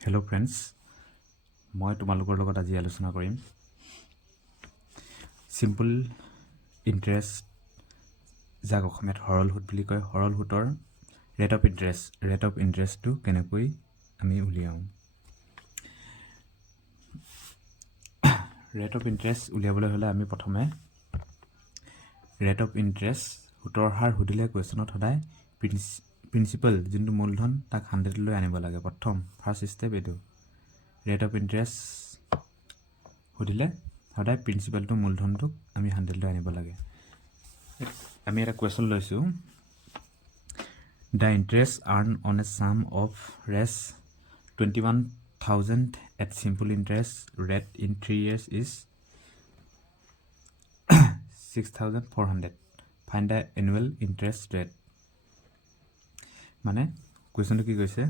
Hello' friends, মই তোমালোকৰ লগত আজি আলোচনা কৰিম চিম্পল ইণ্টাৰেষ্ট, যাক অসমীয়াত সৰল সুত বুলি কয়। সৰল সুতৰ ৰেট অফ ইণ্টাৰেষ্টটো কেনেকৈ আমি উলিয়াওঁ। ৰেট অফ ইণ্টাৰেষ্ট উলিয়াবলৈ হ'লে আমি প্ৰথমে ৰেট অফ ইণ্টাৰেষ্ট সুতৰ হাৰ সুধিলে কুৱেশ্যনত সদায় প্ৰিন্সিপাল যোনটো মূলধন তাক 100লৈ আনিব লাগে। ফাৰ্ষ্ট ষ্টেপ এইটো। ৰেট অফ ইণ্টাৰেষ্ট সুধিলে সদায় প্ৰিন্সিপালটো মূলধনটোক আমি 100লৈ আনিব লাগে। আমি এটা কুৱেশ্যন লৈছোঁ, the interest earn on a sum of Rs 21,000 at simple interest rate in 3 years is 6,400. Find the annual interest rate. মানে কুৱেশ্যনটো কি কৈছে,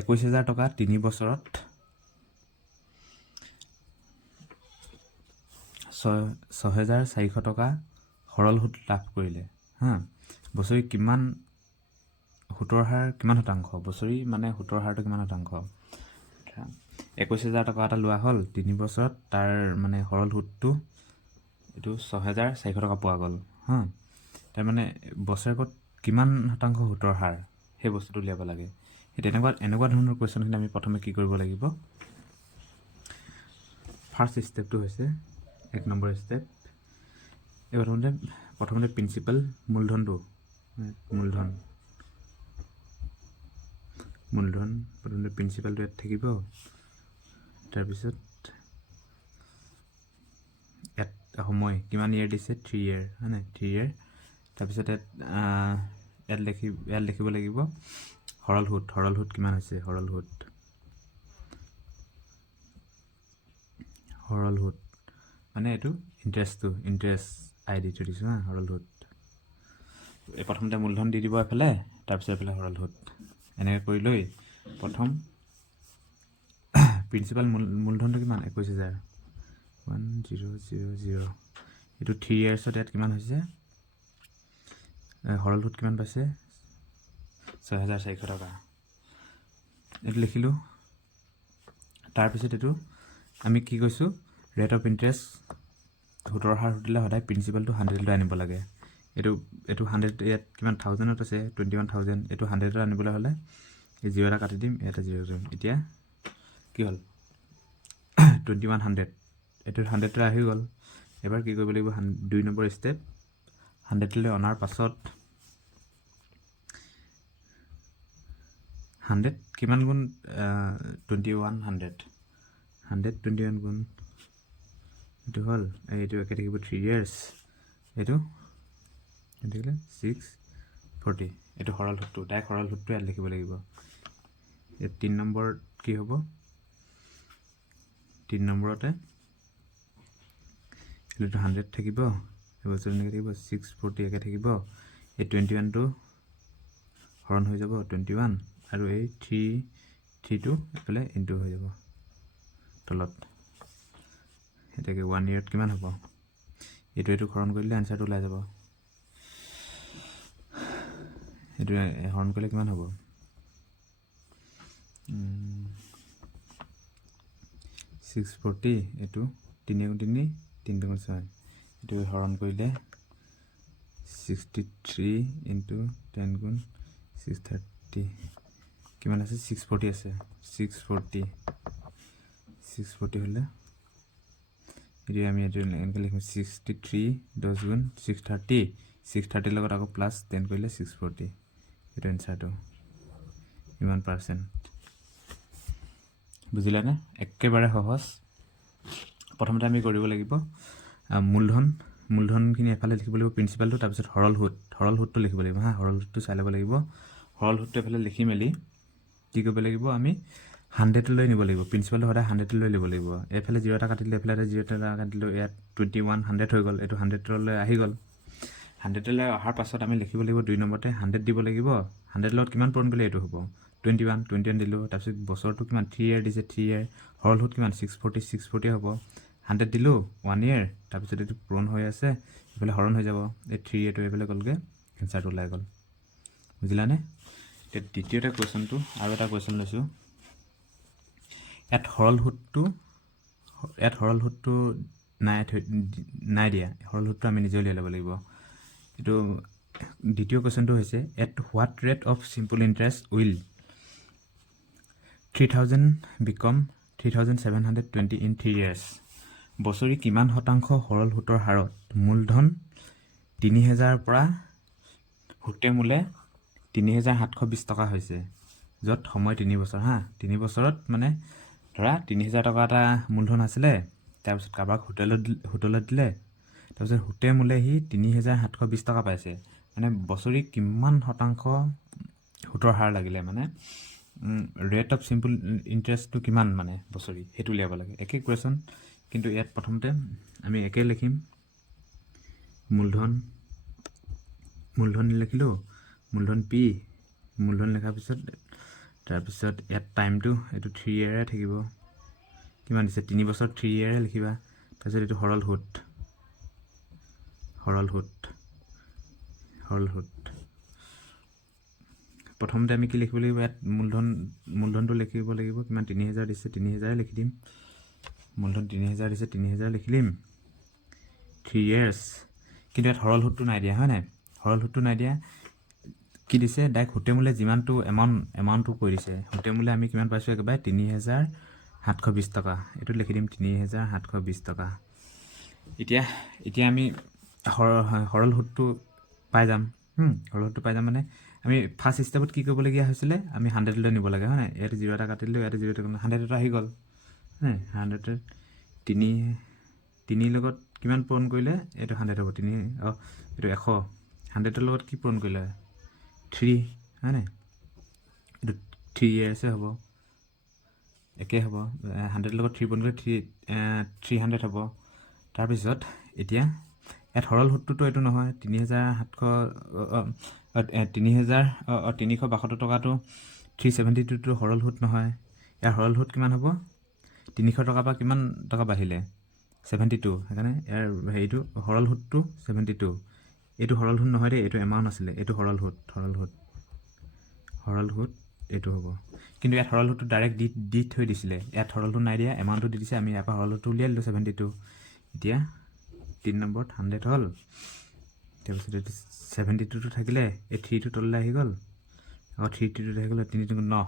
21,000 টকা 3 বছৰত 6,400 টকা সৰল সুত লাভ কৰিলে। বছৰি কিমান সুতৰ হাৰ কিমান শতাংশ? বছৰি মানে সুতৰ হাৰটো কিমান শতাংশ? 21,000 টকা এটা লোৱা হ'ল 3 বছৰত, তাৰ মানে সৰল সুতটো এইটো 6,400 টকা পোৱা গ'ল। তাৰমানে বছৰেকত কিমান শতাংশ সুতৰ হাৰ সেই বস্তুটো উলিয়াব লাগে। সেই এনেকুৱা ধৰণৰ কুৱেশ্যনখিনি আমি প্ৰথমে কি কৰিব লাগিব, ফাৰ্ষ্ট ষ্টেপটো হৈছে 1 নম্বৰ ষ্টেপ। এই প্ৰথমতে প্ৰিন্সিপাল মূলধন প্ৰথমতে প্ৰিন্সিপালটো ইয়াত থাকিব। তাৰপিছত ইয়াত সময় কিমান ইয়েৰ দিছে, 3 year, 3 year। তাৰপিছত ইয়াত লিখিব লাগিব সৰল সুত কিমান হৈছে। সৰল সুত মানে এইটো ইণ্টাৰেষ্ট আইডিটো দিছোঁ। সৰল সুত এই প্ৰথমতে মূলধন দি দিব এফালে, তাৰপিছত এইফালে সৰল সুত। এনেকৈ কৰি লৈ প্ৰথম প্ৰিন্সিপাল মূলধনটো কিমান, 21,000, 1000। এইটো 3 yearsত ইয়াত কিমান হৈছে, সৰল সুত কিমান পাইছে, 6,400 টকা। এইটো লিখিলোঁ। তাৰপিছত এইটো আমি কি কৈছোঁ, ৰেট অফ ইণ্টাৰেষ্ট সুতৰ হাৰ সুধিলে সদায় প্ৰিন্সিপালটো 100লৈ আনিব লাগে। এইটো 100, ইয়াত কিমান 1000ত আছে, 21,000। এইটো 100লৈ আনিবলৈ হ'লে এই 0 এটা কাটি দিম, এটা 0 দিম। এতিয়া কি হ'ল, 2100, এইটো 100লৈ আহি গ'ল। এবাৰ কি কৰিব লাগিব, 2 নম্বৰ ষ্টেপ, 100লৈ অনাৰ পাছত 100 কিমান গুণ, 2100, 121 গুণ এইটো হ'ল। এইটো একে থাকিব 3 years, এইটো থাকিলে 640। এইটো সৰল সুতটো, ডাইৰেক্ট সৰল সুতটো ইয়াত লিখিব লাগিব। ইয়াত 3 নম্বৰত কি হ'ব, 3 নম্বৰতে এইটো 100 থাকিব, এই বস্তুটো এনেকৈ থাকিব, 640 একে থাকিব। এই 21টো হৰণ হৈ যাব 21, আৰু এই 3টো এইফালে ইনটু হৈ যাব তলত। এতিয়াকে 1 yearত কিমান হ'ব, এইটো হৰণ কৰিলে আনচাৰটো ওলাই যাব। এইটো হৰণ কৰিলে কিমান হ'ব, 640, এইটো 3 গুণ 3, 3 গুণ 6, এইটো হৰণ কৰিলে 63 ইনটু 10 গুণ 630 কিমান আছে, 640 আছে। 640 হ'লে এতিয়া আমি এইটো এনেকৈ লিখিম, 63 10 গুণ 630, 630 লগত আকৌ প্লাছ 10 কৰিলে 640। এইটো এনচাৰটো ইমান %। বুজিলানে? একেবাৰে সহজ। প্ৰথমতে আমি কৰিব লাগিব মূলধনখিনি এফালে লিখিব লাগিব, প্ৰিন্সিপালটো, তাৰপিছত সৰল সুতটো লিখিব লাগিব। সৰল সুতটো চাই ল'ব লাগিব। সৰল সুতটো এফালে লিখি মেলি কি কৰিব লাগিব, আমি 100লৈ নিব লাগিব। প্ৰিন্সিপালটো সদায় 100লৈ ল'ব লাগিব। এইফালে 0 এটা কাটিলোঁ, এইফালে 0 এটা কাটিলোঁ, ইয়াত 2100 হৈ গ'ল। এইটো 100লৈ আহি গ'ল। 100লৈ অহাৰ পাছত আমি লিখিব লাগিব 2 নম্বৰতে 100 দিব লাগিব। 100 লগত কিমান পূৰণ কৰিলে এইটো হ'ব, 21 দিলোঁ। তাৰপিছত বছৰটো কিমান, 3 year দিছে, 3 year। সৰল সুত কিমান, 640 হ'ব। 100 দিলোঁ 1 year, তাৰপিছত এইটো পূৰণ হৈ আছে, এইফালে হৰণ হৈ যাব। এই 3 yearটো এইফালে গ'লগৈ, এনচাৰটো ওলাই গ'ল। বুজিলানে? দ্বিতীয়তে কুৱেশ্যনটো আৰু এটা কুৱেশ্যন লৈছোঁ। ইয়াত সৰল সুতটো নাই দিয়া। সৰল সুতটো আমি নিজে উলিয়াই ল'ব লাগিব। এইটো দ্বিতীয় কুৱেশ্যনটো হৈছে at what rate of simple interest will 3000 become 3720 ইন 3 years। বছৰি কিমান শতাংশ সৰল সুতৰ হাৰত মূলধন 3000 পৰা সুতে মূলে 3720 টকা হৈছে, য'ত সময় 3 বছৰ। 3 বছৰত মানে ধৰা 3000 টকা এটা মূলধন আছিলে, তাৰপিছত কাৰোবাক হোটেলত দিলে, তাৰপিছত সুতে মূলে সি 3720 টকা পাইছে। মানে বছৰি কিমান শতাংশ সুতৰ হাৰ লাগিলে, মানে ৰেট অফ চিম্পল ইণ্টাৰেষ্টটো কিমান মানে বছৰি, সেইটো উলিয়াব লাগে। একেই কুৱেশ্যন, কিন্তু ইয়াত প্ৰথমতে আমি একে লিখিম। মূলধন লিখিলোঁ, মূলধন পি, মূলধন লিখাৰ পিছত তাৰপিছত ইয়াত টাইমটো এইটো 3 year থাকিব। কিমান দিছে 3 বছৰ 3 year লিখিবা। তাৰপিছত এইটো সৰল সুত। প্ৰথমতে আমি কি লিখিব লাগিব, ইয়াত মূলধনটো লিখিব লাগিব। কিমান 3000 দিছে, 3000 লিখি দিম। মূলধন 3000 দিছে, 3000 লিখি দিম। 3 years। কিন্তু ইয়াত সৰল সুতটো নাই দিয়া, হয় নাই? সৰল সুতটো নাই দিয়া। কি দিছে, ডাইৰেক্ট সুতে মূলে যিমানটো এমাউণ্টটো কৈ দিছে। সুতে মূলে আমি কিমান পাইছোঁ একেবাৰে 3720 টকা। এইটো লিখি দিম 3720 টকা। এতিয়া আমি সৰল সুতটো পাই যাম। সৰল সুতটো পাই যাম মানে আমি ফাৰ্ষ্ট ষ্টেপত কি কৰিবলগীয়া হৈছিলে, আমি 100 লৈ নিব লাগে, হয় নাই? ইয়াতে 0 এটা কাটি দিলোঁ, ইয়াতে 0 এটা কাটিলোঁ, 100 এটা আহি গ'ল। 100 3 লগত কিমান পূৰণ কৰিলে এইটো 100 হ'ব। এইটো 100। 100ৰ লগত কি পূৰণ কৰিলে 3, হয় নাই? এইটো 3 years হ'ব, একে হ'ব। 100ৰ লগত 3 পূৰণ কৰিলে 300 হ'ব। তাৰপিছত এতিয়া ইয়াত সৰল সুতটোতো এইটো নহয়, 3,372 টকাটো 372টো সৰল সুত নহয়। ইয়াৰ সৰল সুত কিমান হ'ব, 300 টকাৰ পৰা কিমান টকা বাঢ়িলে 72। সেইকাৰণে ইয়াৰ হেৰিটো সৰল সুতটো 72। এইটো সৰল সুত নহয় দেই, এইটো এমাউণ্ট আছিলে। এইটো সৰল সুত এইটো হ'ব। কিন্তু ইয়াত সৰল সুতটো ডাইৰেক্ট দি থৈ দিছিলে। ইয়াত সৰল সুত নাই দিয়া, এমাউণ্টটো দি দিছে। আমি ইয়াৰ পৰা সৰল সুতটো উলিয়াই দিলোঁ 72। এতিয়া 3 নম্বৰত 100 হ'ল। তাৰপিছত এইটো 72টো থাকিলে, এই 3টো তললৈ আহি গ'ল, আকৌ 3টো আহি গ'ল, 3 × 9।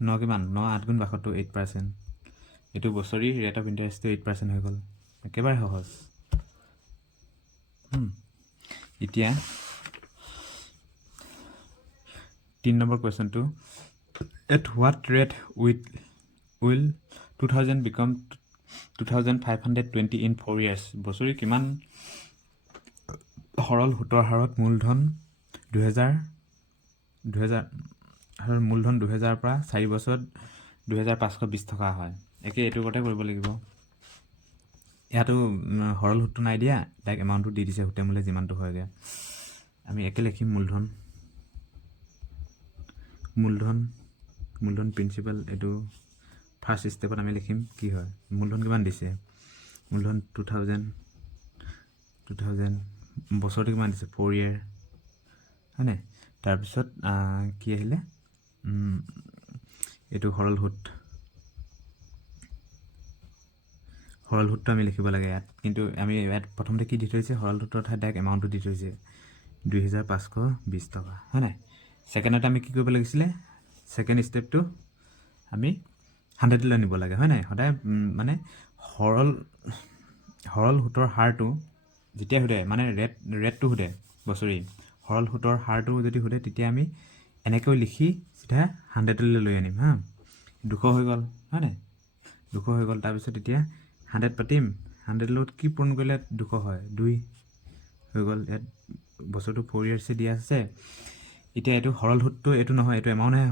9 কিমান, 9 8 × 72 8%। এইটো বছৰি ৰেট অফ ইণ্টাৰেষ্টটো 8% হৈ গ'ল। একেবাৰে সহজ। এতিয়া 3 নম্বৰ কুৱেশ্যনটো, at what rate will 2000 become 2520 in 4 years। বছৰি কিমান সৰল সুতৰ হাৰত মূলধন 2000 পৰা 4 বছৰত 2520 টকা হয়। একে এইটো কথাই কৰিব লাগিব। ইয়াতো সৰল সুতটো নাই দিয়া, ডাইৰেক্ট এমাউণ্টটো দি দিছে, সুতে মূলে যিমানটো হয়গৈ। আমি একে লিখিম মূলধন প্ৰিন্সিপাল। এইটো ফাৰ্ষ্ট ষ্টেপত আমি লিখিম কি হয়, মূলধন কিমান দিছে, মূলধন 2000 বছৰটো কিমান দিছে 4 year, হয় নাই? তাৰপিছত কি আহিলে, এইটো সৰল সুতটো আমি লিখিব লাগে ইয়াত। কিন্তু আমি ইয়াত প্ৰথমতে কি দি থৈছে, সৰল সুতৰ ঠাইত ডাইৰেক্ট এমাউণ্টটো দি থৈছে 2520 টকা, হয় নাই? ছেকেণ্ডতে আমি কি কৰিব লাগিছিলে, ছেকেণ্ড ষ্টেপটো আমি 100 লৈ নিব লাগে, হয় নাই? সদায় মানে সৰল সুতৰ হাৰটো যেতিয়া সোধে, মানে ৰেটটো সোধে বছৰি, সৰল সুতৰ হাৰটো যদি সোধে, তেতিয়া আমি এনেকৈ লিখি চিধা 100 লৈ আনিম। 200 হৈ গ'ল, হয় নাই? 200 হৈ গ'ল। তাৰপিছত এতিয়া 100 পাতিম, 100 লগত কি পূৰণ কৰিলে 200 হয়, 2 হৈ গ'ল। ইয়াত বছৰটো 4 years দিয়া আছে। এতিয়া এইটো সৰল সুতটো এইটো নহয়, এইটো এমাউণ্টহে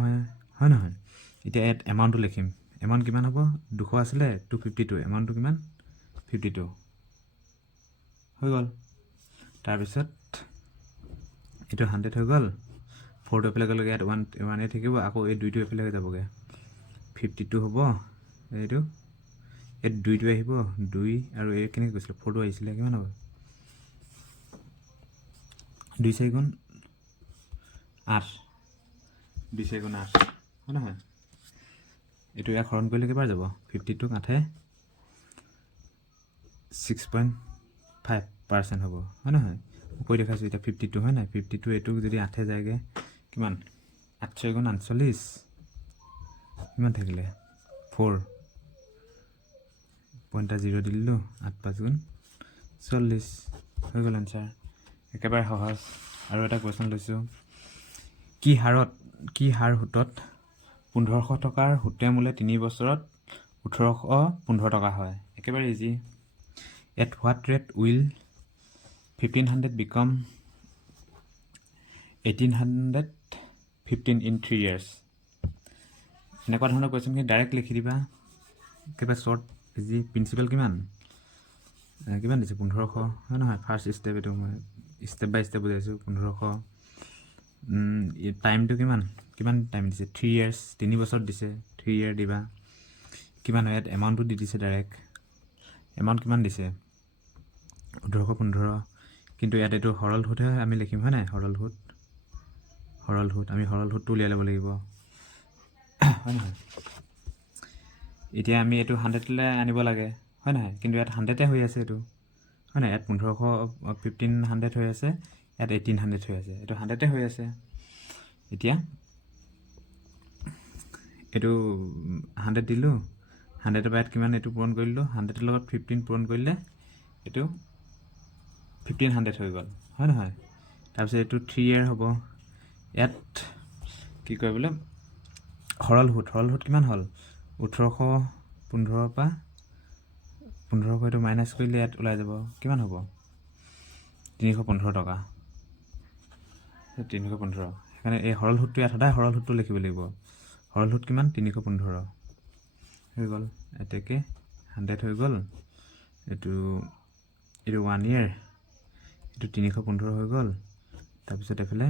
হয় নহয়? এতিয়া ইয়াত এমাউণ্টটো লিখিম। এমাউণ্ট কিমান হ'ব, 200 আছিলে 252, এমাউণ্টটো কিমান 52 হৈ গ'ল। তাৰপিছত এইটো 100 হৈ গ'ল, 4টো এফালে গ'লে ইয়াত 1 থাকিব, আকৌ এই 2টো এফালে যাবগৈ, 52 হ'ব। এইটো ইয়াত 2টো আহিব, 2 আৰু এই কেনেকৈ গৈছিলে, 4টো আহিছিলে, কিমান হ'ব 2 4 গুণ 8 20 গুণ 8 হয় নহয় এইটো ইয়াক হৰণ কৰিলে কিমান যাব 52 8 6.5% হ'ব হয় নহয় কৈ দেখাইছোঁ এতিয়া 52 হয় নাই 52 এইটো যদি 8 যায়গৈ কিমান 8 গুণ 48 কিমান থাকিলে 4 পইণ্ট 0 দি দিলোঁ 8 5 গুণ 40 হৈ গ'ল এনচাৰ একেবাৰে সহজ আৰু এটা কুৱেশ্যন লৈছোঁ কি হাৰ সুতত 1500 টকাৰ সুতে মূলে 3 বছৰত 1815 টকা হয় একেবাৰে easy at what rate will 1500 become 1815 in 3 years এনেকুৱা ধৰণৰ কুৱেশ্যনখিনি ডাইৰেক্ট লিখি দিবা একেবাৰে শ্বৰ্ট ইজি প্ৰিন্সিপাল কিমান দিছে 1500 হয় নহয় ফাৰ্ষ্ট ষ্টেপ এইটো মই ষ্টেপ বাই ষ্টেপ বুজাইছোঁ 1500 টাইমটো কিমান টাইম দিছে 3 years 3 বছৰত দিছে 3 year দিবা কিমান হয় ইয়াত এমাউণ্টটো দি দিছে ডাইৰেক্ট এমাউণ্ট কিমান দিছে 1815 কিন্তু ইয়াত এইটো সৰল সুতহে আমি লিখিম হয় নাই সৰল সুত আমি সৰল সুতটো উলিয়াই ল'ব লাগিব হয় নহয় এতিয়া আমি এইটো 100লৈ আনিব লাগে হয় নহয় কিন্তু ইয়াত 100 হৈ আছে এইটো হয় নাই ইয়াত 1500 হৈ আছে ইয়াত 1800 হৈ আছে এইটো 100 হৈ আছে এতিয়া এইটো 100 দিলোঁ 100 পৰা ইয়াত কিমান এইটো পূৰণ কৰিলোঁ 100 লগত 15 পূৰণ কৰিলে এইটো 1500 হৈ গ'ল হয় নহয় তাৰপিছত এইটো 3 year হ'ব ইয়াত কি কয় বোলে সৰল সুত কিমান হ'ল 1815 পৰা 1500 এইটো মাইনাছ কৰিলে ইয়াত ওলাই যাব কিমান হ'ব 315 টকা 315 সেইকাৰণে এই সৰল সুতটো ইয়াত সদায় সৰল সুতটো লিখিব লাগিব সৰল সুত কিমান 315 হৈ গ'ল এতেকে 100 হৈ গ'ল এইটো 1 year এইটো 315 হৈ গ'ল তাৰপিছত এইফালে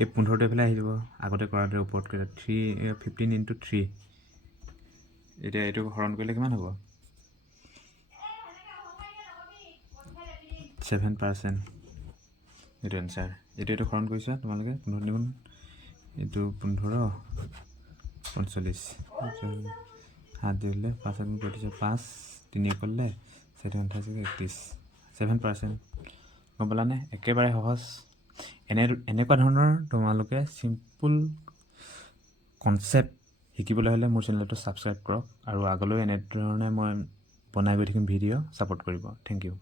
এই 15টো এইফালে আহি যাব আগতে কৰাৰ ওপৰত কৰিলে 15 into 3 এতিয়া এইটো হৰণ কৰিলে কিমান হ'ব 7% এইটো এনচাৰ এইটো হৰণ কৰিছা তোমালোকে 15 গুণ এইটো 15 45 হাত দিলে 5 গুণ কৰি দিছে 5 3 কৰিলে 31 7% গম পালানে একেবাৰে সহজ এনেকুৱা ধৰণৰ তোমালোকে চিম্পল কনচেপ্ট শিকিবলৈ হ'লে মোৰ চেনেলটো ছাবস্ক্ৰাইব কৰক আৰু আগলৈ এনেধৰণে মই বনাই গৈ থাকিম ভিডিঅ' ছাপোৰ্ট কৰিব থেংক ইউ